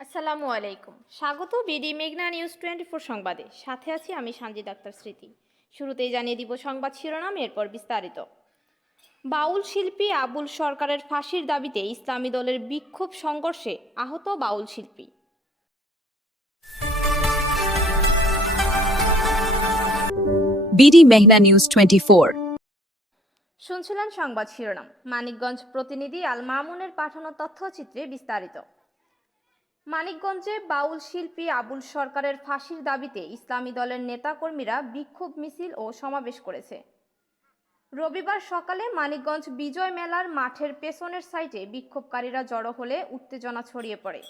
আসসালামু আলাইকুম। স্বাগত বিডি মেঘনা নিউজ টোয়েন্টি ফোর সংবাদে। সাথে আছি আমি সঞ্জিত আক্তার স্মৃতি। শুরুতেই জানিয়ে দিব সংবাদ শিরোনাম এরপর বিস্তারিত। বাউল শিল্পী আবুল সরকারের ফাঁসির দাবিতে ইসলামী দলের বিক্ষোভ সংঘর্ষে আহত বাউল শিল্পী। BD Meghna News 24. শুনছিলেন সংবাদ শিরোনাম। মানিকগঞ্জ প্রতিনিধি আল মামুনের পাঠানো তথ্যচিত্রে বিস্তারিত। মানিকগঞ্জে বাউল শিল্পী আবুল সরকারের ফাঁসির দাবিতে ইসলামী দলের নেতাকর্মীরা বিক্ষোভ মিছিল ও সমাবেশ করেছে। রবিবার সকালে মানিকগঞ্জ বিজয় মেলার মাঠের পেছনের সাইটে বিক্ষোভকারীরা জড়ো হলে উত্তেজনা ছড়িয়ে পড়ে।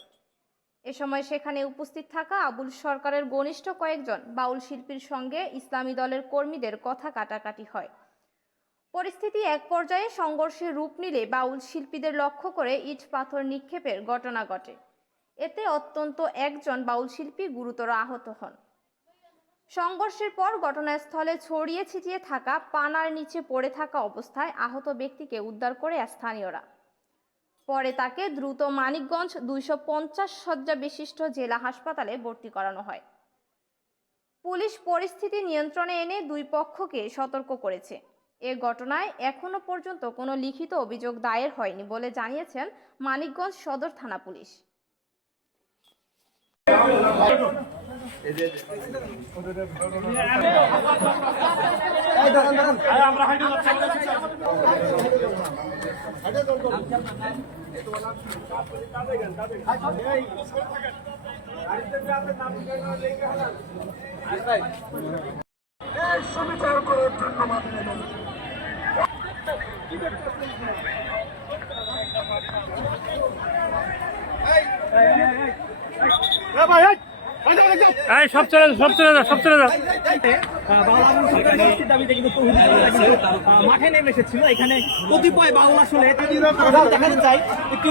এ সময় সেখানে উপস্থিত থাকা আবুল সরকারের ঘনিষ্ঠ কয়েকজন বাউল শিল্পীর সঙ্গে ইসলামী দলের কর্মীদের কথা কাটাকাটি হয়। পরিস্থিতি এক পর্যায়ে সংঘর্ষে রূপ নিলে বাউল শিল্পীদের লক্ষ্য করে ইট পাথর নিক্ষেপের ঘটনা ঘটে। এতে অত্যন্ত একজন বাউল শিল্পী গুরুতর আহত হন। সংঘর্ষের পর ঘটনাস্থলে ছড়িয়ে ছিটিয়ে থাকা পানার নিচে পড়ে থাকা অবস্থায় আহত ব্যক্তিকে উদ্ধার করে স্থানীয়রা। পরে তাকে দ্রুত মানিকগঞ্জ দুইশো পঞ্চাশ শয্যা বিশিষ্ট জেলা হাসপাতালে ভর্তি করানো হয়। পুলিশ পরিস্থিতি নিয়ন্ত্রণে এনে দুই পক্ষকে সতর্ক করেছে। এ ঘটনায় এখনও পর্যন্ত কোনো লিখিত অভিযোগ দায়ের হয়নি বলে জানিয়েছেন মানিকগঞ্জ সদর থানা পুলিশ। সুবিচার করার জন্য মাননীয় এই সব চলে সব চলে যাও সব চলে যাও। মাঠে নেমে এসেছিল এখানে কতিপয় বাউল আসলে দেখাতে চাই। একটু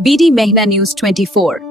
BD Meghna News 24.